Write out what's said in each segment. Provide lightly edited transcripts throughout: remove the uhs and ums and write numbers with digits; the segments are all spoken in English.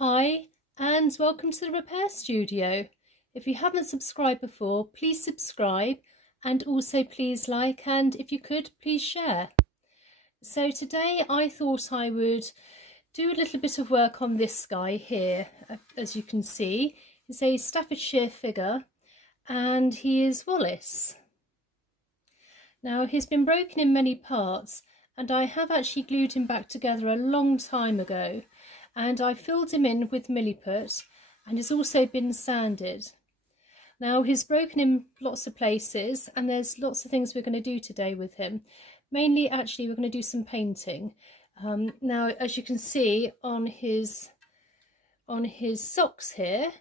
Hi and welcome to the Repair Studio. If you haven't subscribed before, please subscribe and also please like, and if you could, please share. So today I thought I would do a little bit of work on this guy here. As you can see, he's a Staffordshire figure and he is Wallace. Now he's been broken in many parts and I have actually glued him back together a long time ago. And I filled him in with milliput and he's also been sanded. Now he's broken in lots of places and there's lots of things we're going to do today with him. Mainly actually we're going to do some painting. Now as you can see on his socks here,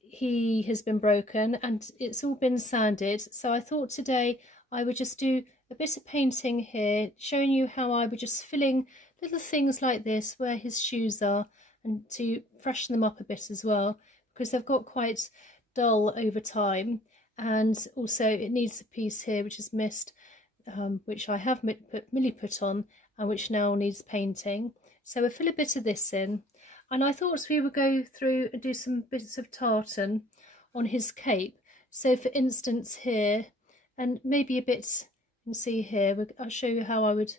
he has been broken and it's all been sanded. So I thought today I would just do a bit of painting here, showing you how I would just filling little things like this where his shoes are, and to freshen them up a bit as well, because they've got quite dull over time. And also it needs a piece here which is missed, which I have put milliput on and which now needs painting. So we'll fill a bit of this in, and I thought we would go through and do some bits of tartan on his cape. So for instance here, and maybe a bit, you can see here, I'll show you how I would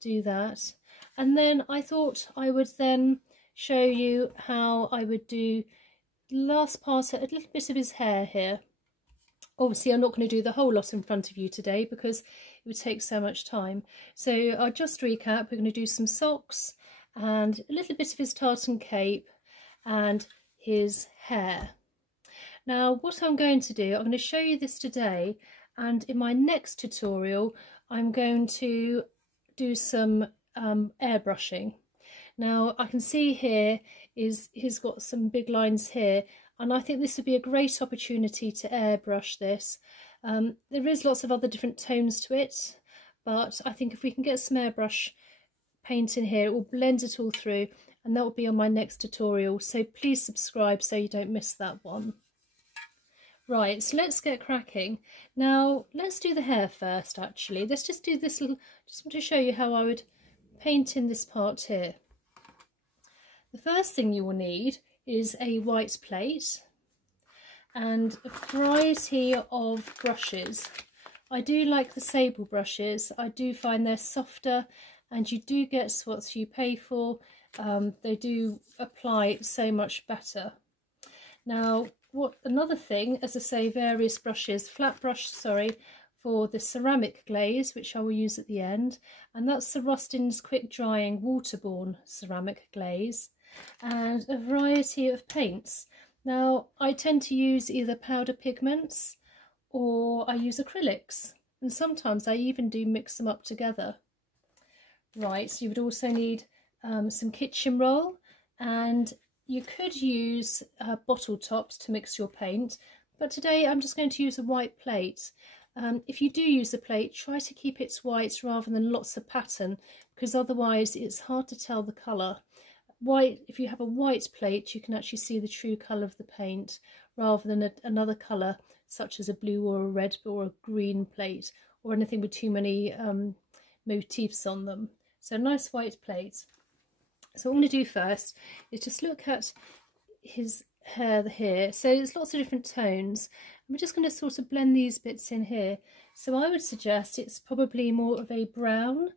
do that. And then I thought I would then show you how I would do the last part, a little bit of his hair here. Obviously I'm not going to do the whole lot in front of you today because it would take so much time. So I'll just recap. We're going to do some socks and a little bit of his tartan cape and his hair. Now what I'm going to do, I'm going to show you this today, and in my next tutorial I'm going to do some airbrushing. Now I can see here he's got some big lines here, and I think this would be a great opportunity to airbrush this. There is lots of other different tones to it, but I think if we can get some airbrush paint in here, it will blend it all through, and that will be on my next tutorial. So please subscribe so you don't miss that one. Right, so let's get cracking. Now let's do the hair first actually. Let's just do this little, just want to show you how I would paint in this part here. The first thing you will need is a white plate and a variety of brushes. I do like the sable brushes. I do find they're softer and you do get what you pay for. They do apply so much better. Now another thing, as I say, various brushes, flat brush, sorry, for the ceramic glaze, which I will use at the end, and that's the Rustin's quick drying waterborne ceramic glaze, and a variety of paints. Now I tend to use either powder pigments or I use acrylics, and sometimes I even do mix them up together. Right, so you would also need some kitchen roll, and you could use bottle tops to mix your paint, but today I'm just going to use a white plate. If you do use a plate, try to keep it white rather than lots of pattern, because otherwise it's hard to tell the colour. White, if you have a white plate, you can actually see the true colour of the paint rather than another colour such as a blue or a red or a green plate, or anything with too many motifs on them. So a nice white plate. So what I'm going to do first is just look at his hair here. So there's lots of different tones. I'm just going to sort of blend these bits in here. So I would suggest it's probably more of a brown.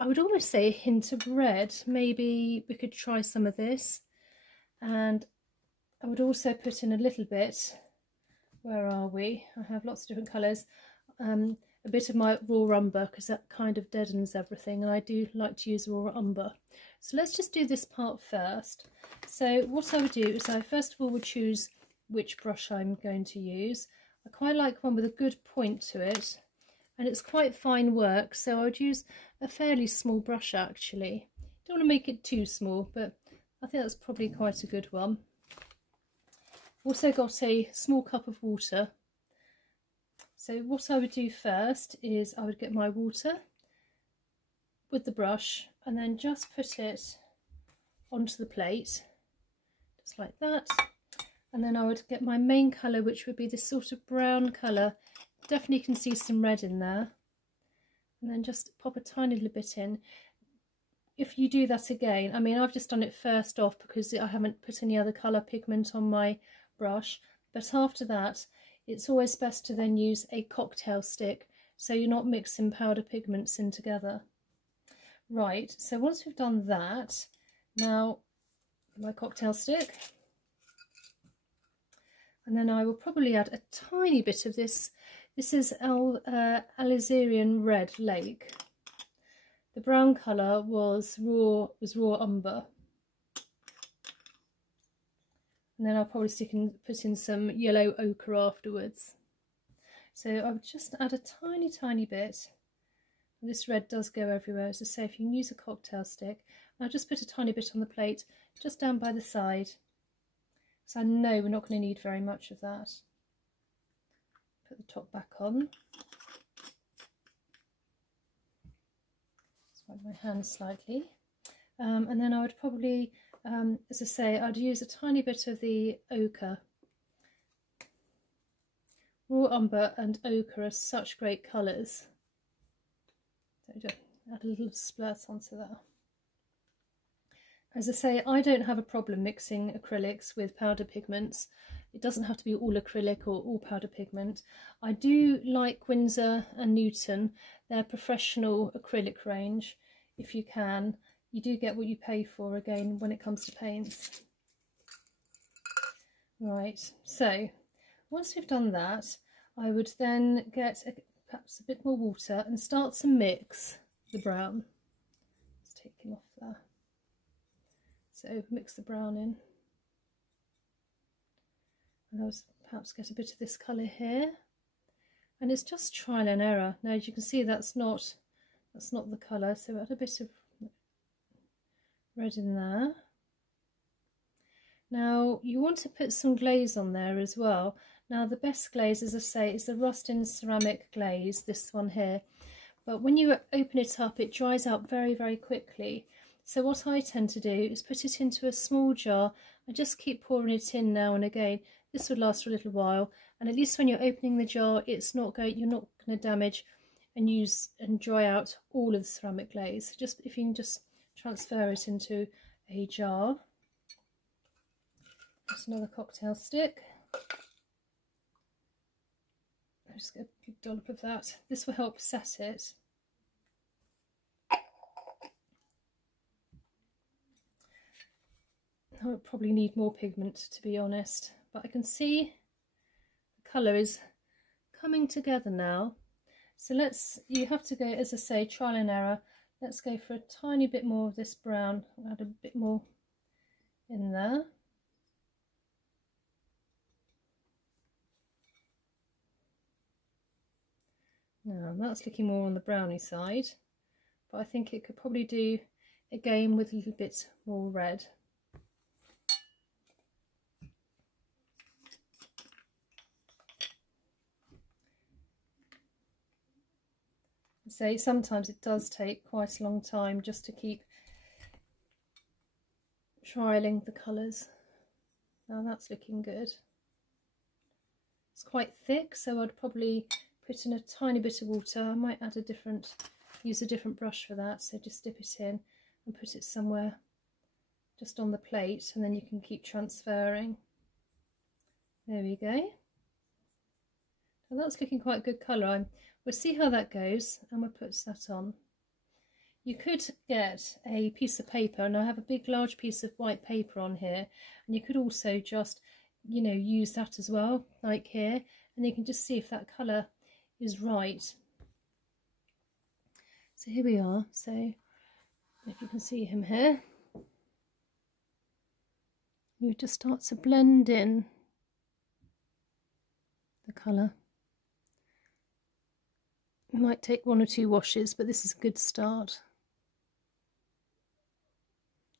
I would almost say a hint of red. Maybe we could try some of this. And I would also put in a little bit, where are we? I have lots of different colours. A bit of my raw umber, because that kind of deadens everything, and I do like to use raw umber. So let's just do this part first. So what I would do is I first of all would choose which brush I'm going to use. I quite like one with a good point to it, and it's quite fine work, so I would use a fairly small brush actually. Don't want to make it too small, but I think that's probably quite a good one. Also got a small cup of water. So what I would do first is I would get my water with the brush and then just put it onto the plate, just like that. And then I would get my main colour, which would be this sort of brown colour. Definitely can see some red in there. And then just pop a tiny little bit in. if you do that again, I mean, I've just done it first off because I haven't put any other colour pigment on my brush, but after that it's always best to then use a cocktail stick so you're not mixing powder pigments in together. Right, so once we've done that, now my cocktail stick, and then I will probably add a tiny bit of this. This is Alizarin Red Lake. The brown colour was raw umber. And then I'll probably put in some yellow ochre afterwards. So I would just add a tiny bit. This red does go everywhere, as I say, if you can use a cocktail stick. I'll just put a tiny bit on the plate, just down by the side. So I know we're not going to need very much of that. Put the top back on. Just wipe my hands slightly. And then I would probably, as I say, I'd use a tiny bit of the ochre. Raw umber and ochre are such great colours. So just add a little splurt onto that. As I say, I don't have a problem mixing acrylics with powder pigments. It doesn't have to be all acrylic or all powder pigment. I do like Winsor and Newton, their professional acrylic range. If you can, you do get what you pay for again when it comes to paints. Right, so once we've done that, I would then get perhaps a bit more water and start to mix the brown. Let's take him off there. So mix the brown in. And I'll perhaps get a bit of this colour here. And it's just trial and error. Now as you can see that's not the colour, so add a bit of red in there. Now you want to put some glaze on there as well. Now the best glaze, as I say, is the Rustin ceramic glaze, this one here. But when you open it up, it dries out very quickly. So what I tend to do is put it into a small jar and just keep pouring it in now and again. This would last for a little while, and at least when you're opening the jar, you're not going to damage and use and dry out all of the ceramic glaze. Just if you can just transfer it into a jar. Just another cocktail stick. I'll just get a big dollop of that. This will help set it. I would probably need more pigment, to be honest, but I can see the colour is coming together now. So you have to go, as I say, trial and error. Let's go for a tiny bit more of this brown. I'll add a bit more in there. Now that's looking more on the browny side, but I think it could probably do again with a little bit more red. So sometimes it does take quite a long time just to keep trialling the colours. Now that's looking good. It's quite thick, so I'd probably put in a tiny bit of water. I might use a different brush for that, so just dip it in and put it somewhere just on the plate, and then you can keep transferring. There we go. Now that's looking quite a good colour. We'll see how that goes, and we'll put that on. You could get a piece of paper, and I have a big large piece of white paper on here, and you could also just, use that as well, like here, and you can just see if that colour is right. So here we are. So if you can see him here, you just start to blend in the colour. It might take 1 or 2 washes, but this is a good start.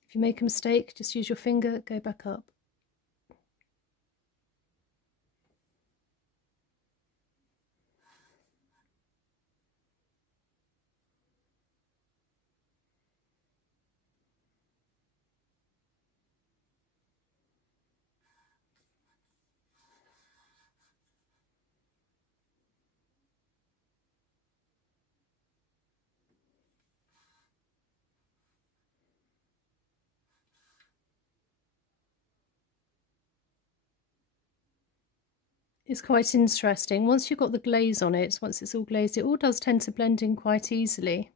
If you make a mistake, just use your finger, go back up. is quite interesting. Once you've got the glaze on it, once it's all glazed, it all does tend to blend in quite easily.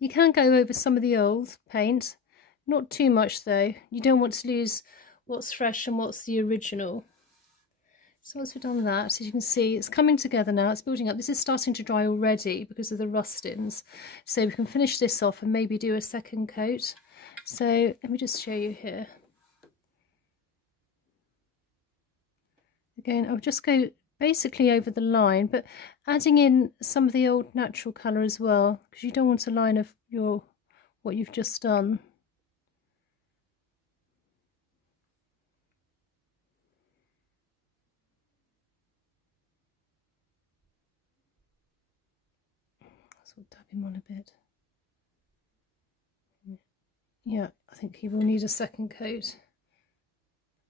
You can go over some of the old paint, not too much though. You don't want to lose what's fresh and what's the original. So once we've done that, as you can see, it's coming together now, it's building up. This is starting to dry already because of the rustings. So we can finish this off and maybe do a second coat. So let me just show you here. Again, I'll just go basically over the line, but adding in some of the old natural colour as well, because you don't want a line of what you've just done. So we'll dab him on a bit. Yeah, I think he will need a second coat.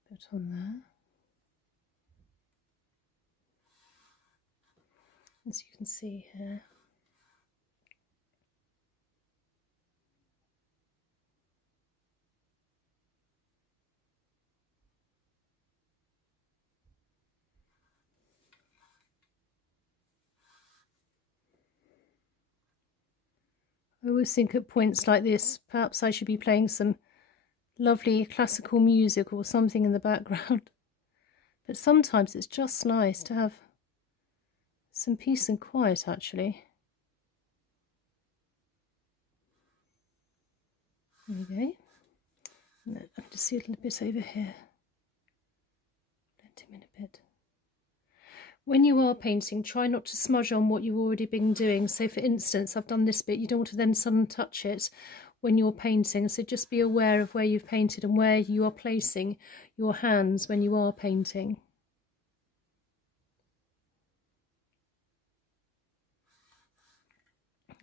Put on there. As you can see here. I always think at points like this, perhaps I should be playing some lovely classical music or something in the background. But sometimes it's just nice to have some peace and quiet, actually. There we go. And then I can just see a little bit over here. Blend him in a bit. When you are painting, try not to smudge on what you've already been doing. So for instance, I've done this bit, you don't want to then suddenly touch it when you're painting. So just be aware of where you've painted and where you are placing your hands when you are painting.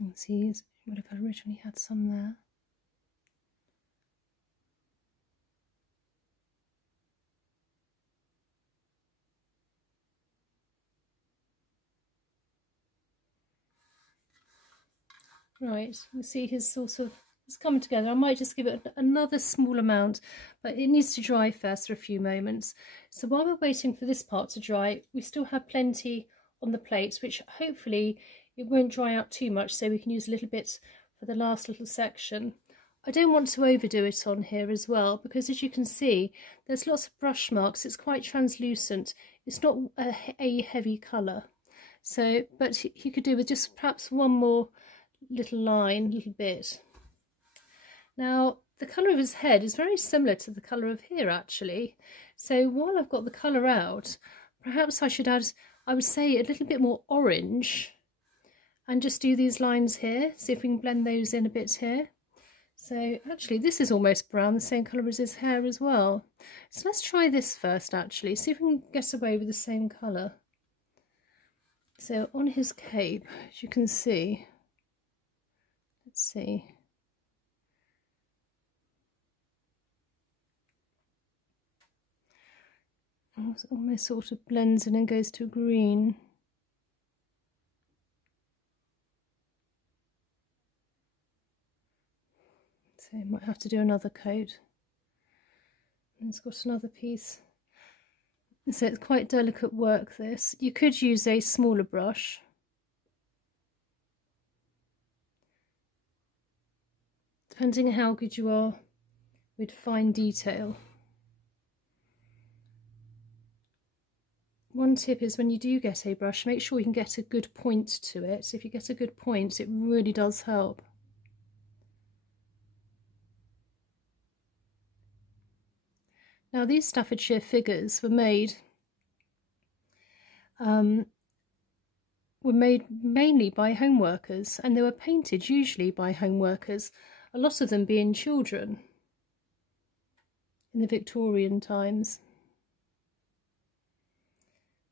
And see, it would have originally had some there. Right, you see his sort of, it's coming together. I might just give it another small amount, but it needs to dry first for a few moments. So while we're waiting for this part to dry, we still have plenty on the plates, which hopefully it won't dry out too much, so we can use a little bit for the last little section. I don't want to overdo it on here as well, because as you can see, there's lots of brush marks. It's quite translucent. It's not a heavy colour. So, but you could do with just perhaps one more little line, little bit. Now the colour of his head is very similar to the colour of here actually, so while I've got the colour out, perhaps I should add, I would say, a little bit more orange and just do these lines here, see if we can blend those in a bit here. So actually this is almost brown, the same colour as his hair as well. So let's try this first actually, see if we can get away with the same colour. So on his cape, as you can see, let's see. It almost sort of blends in and goes to green. So you might have to do another coat. And it's got another piece. So it's quite delicate work, this. You could use a smaller brush. Depending on how good you are with fine detail. One tip is when you do get a brush, make sure you can get a good point to it. If you get a good point, it really does help. Now these Staffordshire figures were made mainly by home workers, and they were painted usually by home workers, a lot of them being children in the Victorian times.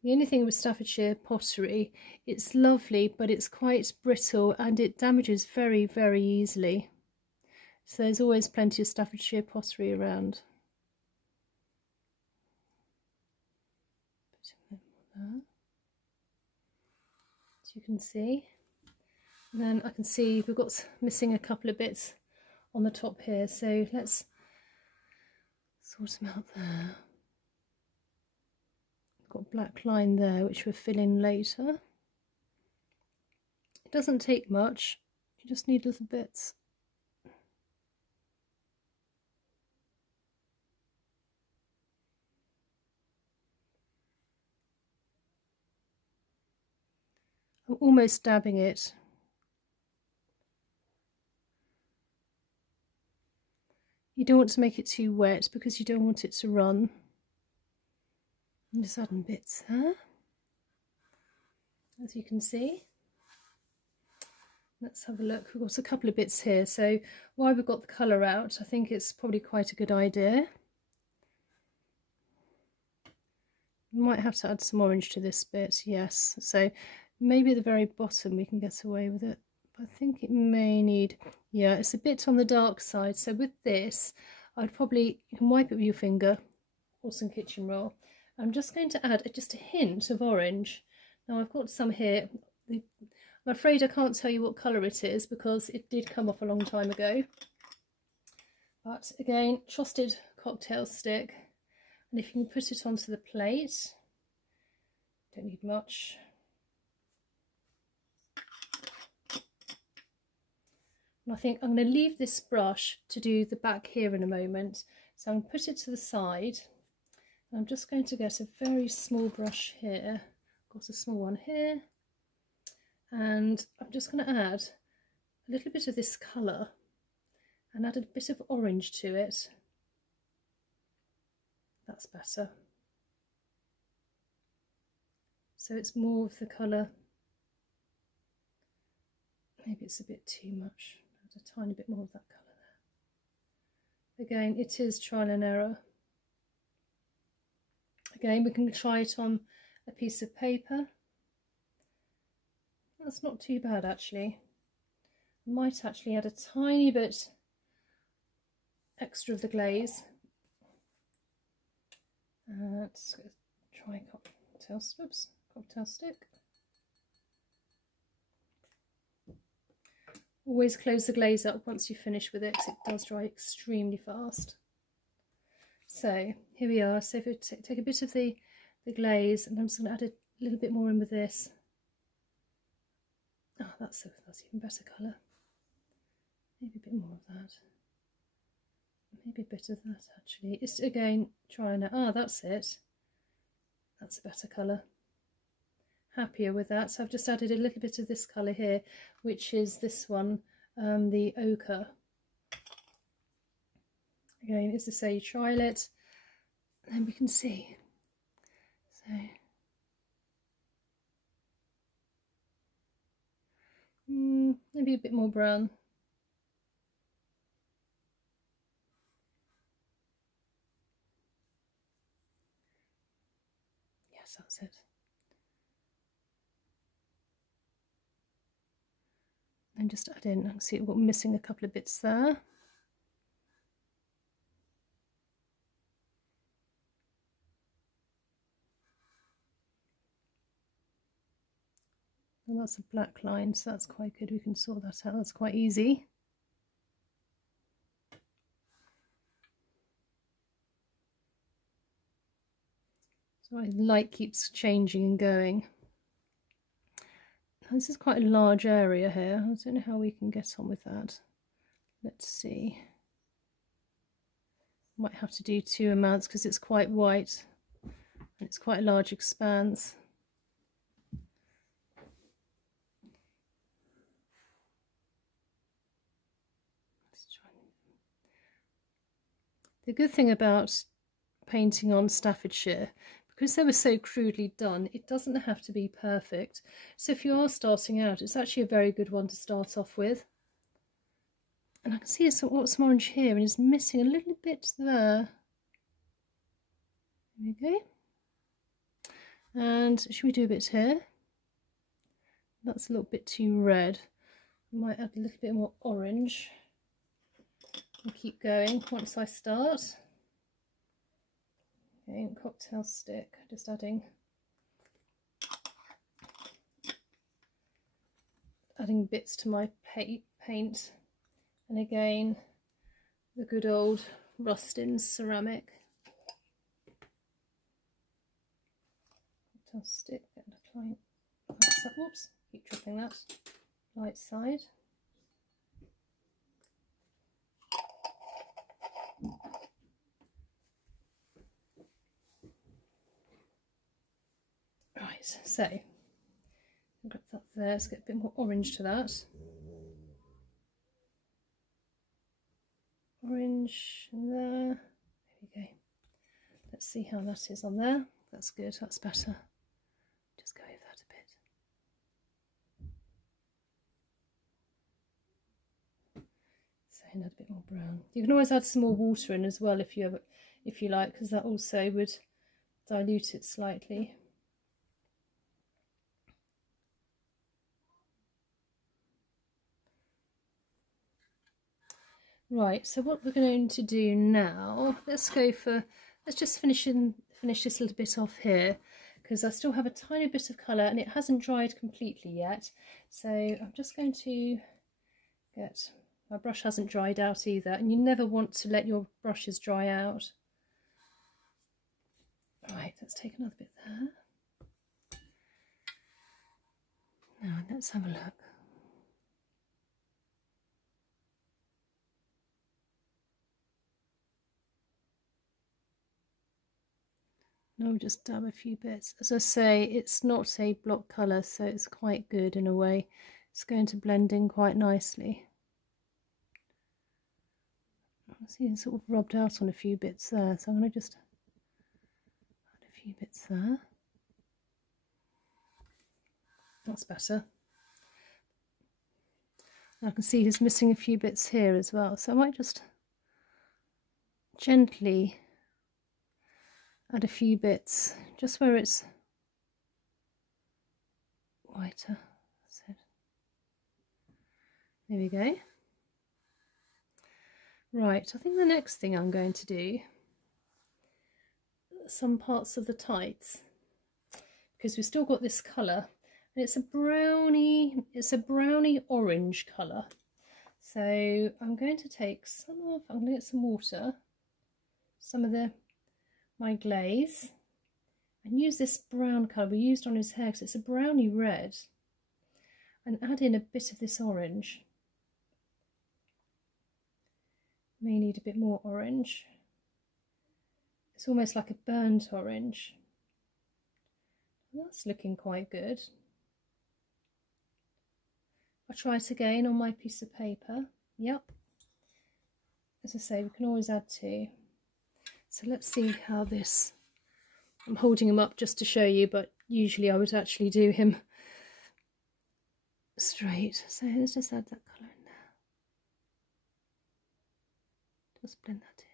The only thing with Staffordshire pottery, it's lovely, but it's quite brittle and it damages very, very easily. So there's always plenty of Staffordshire pottery around. As you can see. And then I can see we've got missing a couple of bits on the top here, so let's sort them out there. got a black line there which we'll fill in later. It doesn't take much, you just need little bits. I'm almost dabbing it. You don't want to make it too wet because you don't want it to run. I'm just adding bits there, as you can see. Let's have a look. We've got a couple of bits here, so while we've got the colour out, I think it's probably quite a good idea. We might have to add some orange to this bit, yes. So maybe at the very bottom we can get away with it. But I think it may need, yeah, it's a bit on the dark side. So with this, I'd probably, you can wipe it with your finger or some kitchen roll. I'm just going to add just a hint of orange. Now I've got some here. I'm afraid I can't tell you what colour it is because it did come off a long time ago. But again, frosted cocktail stick. And if you can put it onto the plate, don't need much. And I think I'm going to leave this brush to do the back here in a moment. So I'm going to put it to the side. And I'm just going to get a very small brush here. Got a small one here. And I'm just going to add a little bit of this colour and add a bit of orange to it. That's better. So it's more of the colour. Maybe it's a bit too much. Add a tiny bit more of that colour there. Again, it is trial and error. Again, we can try it on a piece of paper. That's not too bad actually. I might actually add a tiny bit extra of the glaze. Let's try cocktail stick. Always close the glaze up once you finish with it, because it does dry extremely fast. So here we are. So if we take a bit of the glaze, and I'm just going to add a little bit more in with this. Oh, that's even better colour. Maybe a bit more of that. Maybe a bit of that actually. It's again trying it. Ah, that's it. That's a better colour. Happier with that. So I've just added a little bit of this colour here, which is this one, the ochre. Again, as I say, trial it, and then we can see. So. Maybe a bit more brown. Yes, that's it. And just add in, I can see we're missing a couple of bits there. And that's a black line, so that's quite good. We can sort that out. That's quite easy. So my light keeps changing and going. Now, this is quite a large area here. I don't know how we can get on with that. Let's see. Might have to do two amounts because it's quite white and it's quite a large expanse. The good thing about painting on Staffordshire, because they were so crudely done, it doesn't have to be perfect. So if you are starting out, it's actually a very good one to start off with. And I can see it's got some orange here and it's missing a little bit there. There we go. And should we do a bit here? That's a little bit too red. I might add a little bit more orange. And keep going once I start. Okay, cocktail stick, just adding bits to my paint, and again the good old Rustin ceramic. does stick. Get the client. Whoops, keep dropping that. Light side. Right, so I've got that there. Let's get a bit more orange to that. Orange there. There we go. Let's see how that is on there. That's good, that's better. Just go over that a bit. So add a bit more brown. You can always add some more water in as well if you like, because that also would dilute it slightly. Right, so what we're going to do now, let's just finish this little bit off here, because I still have a tiny bit of colour and it hasn't dried completely yet. So I'm just going to get, my brush hasn't dried out either, and you never want to let your brushes dry out. Right, let's take another bit there. Now let's have a look. Now we'll just dab a few bits. As I say, it's not a block colour, so it's quite good in a way. It's going to blend in quite nicely. I see it's sort of rubbed out on a few bits there, so I'm going to just add a few bits there. That's better. I can see he's missing a few bits here as well, so I might just gently add a few bits just where it's whiter. That's it. There we go. Right, I think the next thing I'm going to do, some parts of the tights, because we've still got this colour, and it's a browny orange colour. So I'm going to take I'm going to get some water, some of my glaze, and use this brown colour we used on his hair because it's a browny red, and add in a bit of this orange. May need a bit more orange. It's almost like a burnt orange. That's looking quite good. I'll try it again on my piece of paper. Yep. As I say, we can always add two. So let's see how this, I'm holding him up just to show you, but usually I would actually do him straight. So let's just add that colour in there. Just blend that in.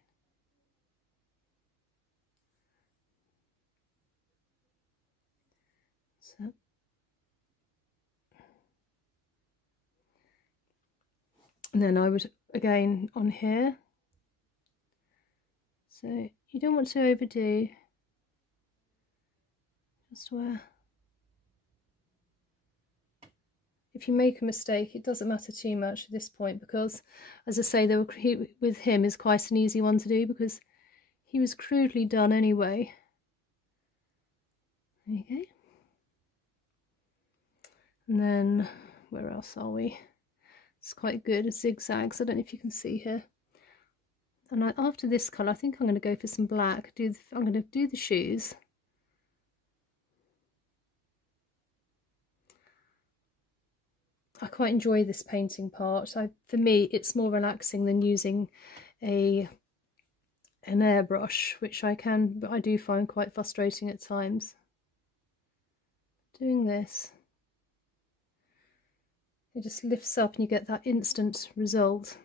So. And then I would, again, on here. So you don't want to overdo, just where, if you make a mistake, it doesn't matter too much at this point, because as I say, with him is quite an easy one to do because he was crudely done anyway. There you go. And then where else are we? It's quite good, zigzags. I don't know if you can see here. And after this colour, I think I'm going to go for some black. I'm going to do the shoes. I quite enjoy this painting part. For me, it's more relaxing than using an airbrush, which but I do find quite frustrating at times. Doing this, it just lifts up and you get that instant result.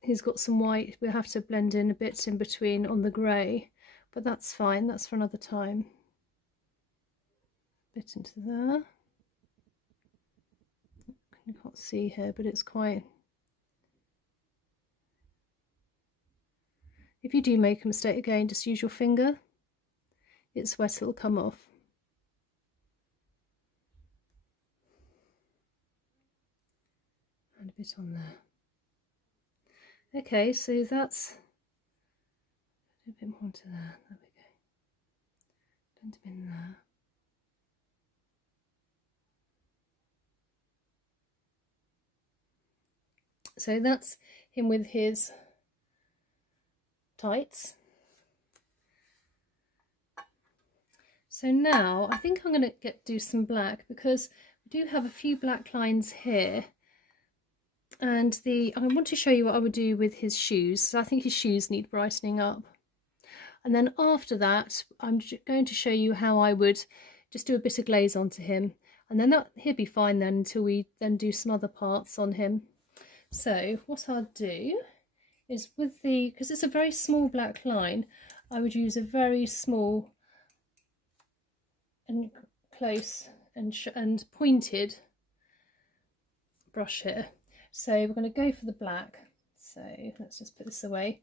He's got some white, we'll have to blend in a bit in between on the grey, but that's fine, that's for another time. Bit into there. You can't see here, but it's quite... If you do make a mistake again, just use your finger. It's wet, it'll come off. And a bit on there. Okay, so that's Do a bit more to there. There we go. Blend them in there. So that's him with his tights. So now I think I'm going to do some black, because we do have a few black lines here, and I want to show you what I would do with his shoes. So I think his shoes need brightening up, and then after that I'm going to show you how I would just do a bit of glaze onto him, and then he'll be fine then until we then do some other parts on him. So what I'll do is, because it's a very small black line, I would use a very small and close and pointed brush here. So we're going to go for the black. So let's just put this away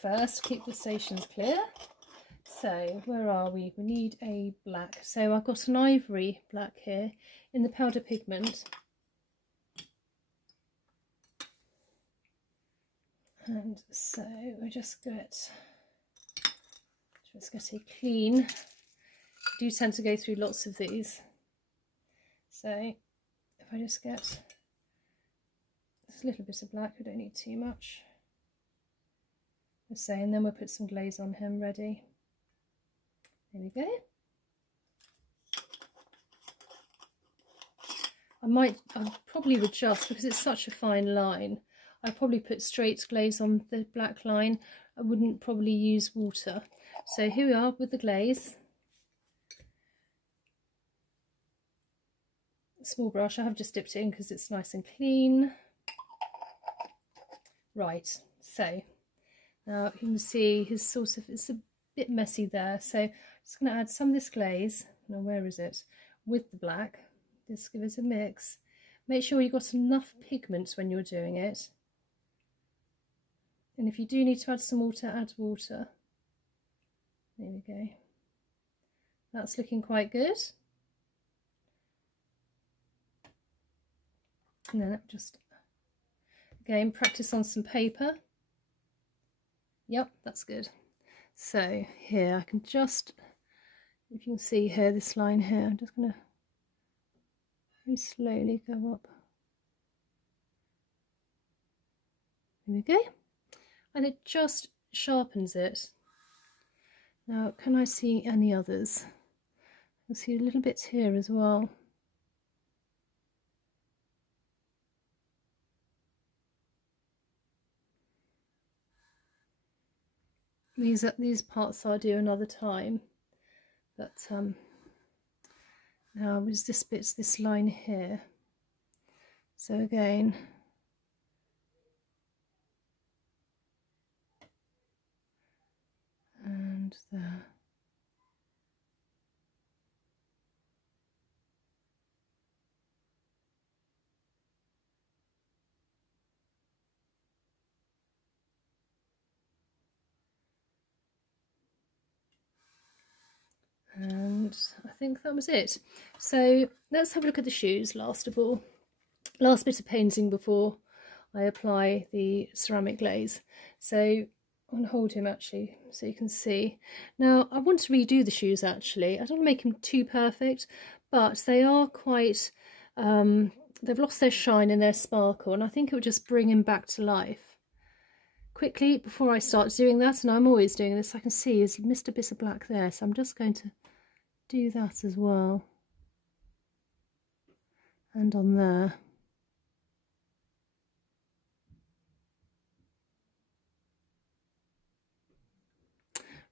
first, keep the stations clear. So where are we? We need a black. So I've got an ivory black here in the powder pigment. And so we just get a clean. I do tend to go through lots of these. So if I just get just a little bit of black, we don't need too much. So, and then we'll put some glaze on him ready. There we go. I probably would just, because it's such a fine line, I'd probably put straight glaze on the black line. I wouldn't probably use water. So here we are with the glaze. Small brush, I have just dipped it in because it's nice and clean. Right, so now you can see his sort of, it's a bit messy there. So I'm just going to add some of this glaze. Now where is it? With the black. Just give it a mix. Make sure you've got enough pigments when you're doing it. And if you do need to add some water, add water. There we go. That's looking quite good. And then just, again, practice on some paper. Yep, that's good. So here, I can just, if you can see here, this line here, I'm just going to very slowly go up. There we go. And it just sharpens it. Now, can I see any others? I see a little bit here as well. These parts I'll do another time, but now was this line here. So again, and there. And I think that was it. So let's have a look at the shoes last of all. Last bit of painting before I apply the ceramic glaze. So I'm going to hold him actually so you can see. Now I want to redo the shoes actually. I don't want to make them too perfect, but they are quite, they've lost their shine and their sparkle, and I think it would just bring him back to life. Quickly, before I start doing that, and I'm always doing this, I can see he's missed a bit of black there, so I'm just going to do that as well. And on there.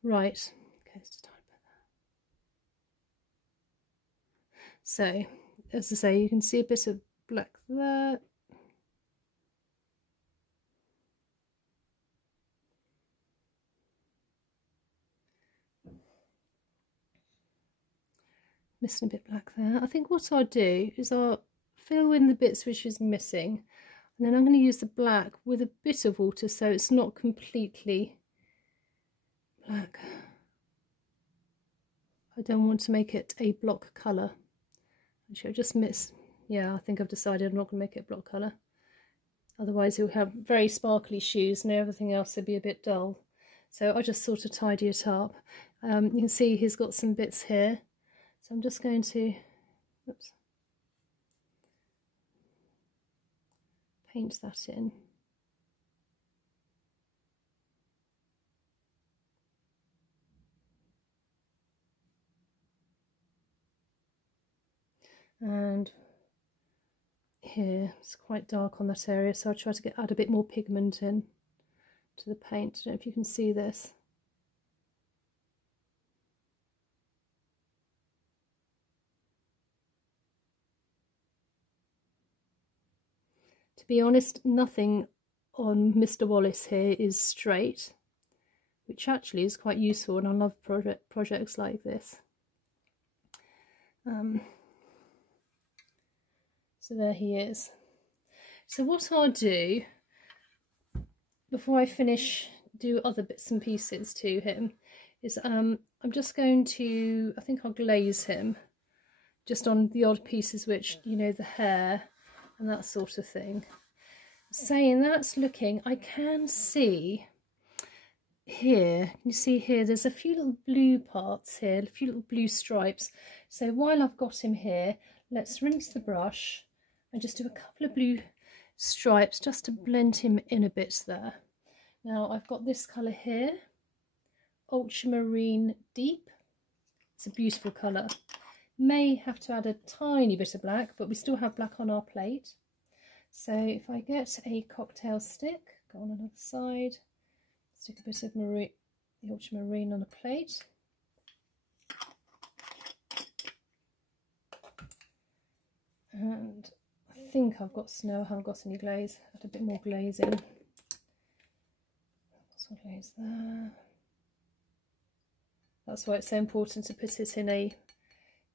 Right, okay, just a tiny bit there. So, as I say, you can see a bit of black there. Missing a bit black there. I think what I'll do is I'll fill in the bits which is missing, and then I'm going to use the black with a bit of water so it's not completely black. I don't want to make it a block colour. Actually, I just miss. Yeah, I think I've decided I'm not going to make it block colour. Otherwise, you'll have very sparkly shoes and everything else will be a bit dull. So I just sort of tidy it up. You can see he's got some bits here, so I'm just going to paint that in. And here it's quite dark on that area, so I'll try to add a bit more pigment in to the paint. I don't know if you can see this. To be honest, nothing on Mr. Wallace here is straight, which actually is quite useful, and I love projects like this. So there he is. So what I'll do, before I do other bits and pieces to him, is I'm just going to, I think I'll glaze him, just on the odd pieces which, you know, the hair and that sort of thing. Saying that's looking, I can see here, you see here, there's a few little blue parts here, a few little blue stripes. So while I've got him here, let's rinse the brush and just do a couple of blue stripes just to blend him in a bit there. Now I've got this colour here, Ultramarine Deep. It's a beautiful colour. May have to add a tiny bit of black, but we still have black on our plate. So if I get a cocktail stick, go on another side, stick a bit of the ultramarine on a plate. And I think I've got snow, I haven't got any glaze. Add a bit more glazing. Some glaze there. That's why it's so important to put it in a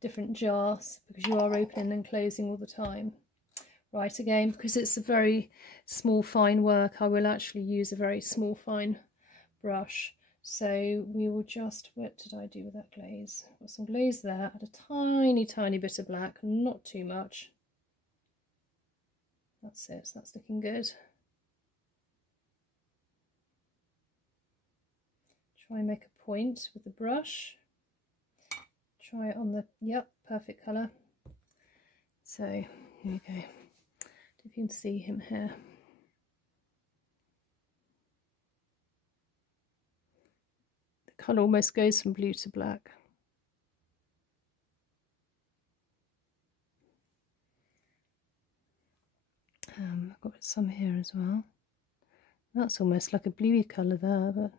different jars, because you are opening and closing all the time. Right, again, because it's a very small fine work, I will actually use a very small fine brush. So we will just, what did I do with that glaze? Got some glaze there, add a tiny bit of black, not too much. That's it, so that's looking good. Try and make a point with the brush. Try it on the, yep, perfect colour. So here we go. If you can see him here. The colour almost goes from blue to black. I've got some here as well. That's almost like a bluey colour there, but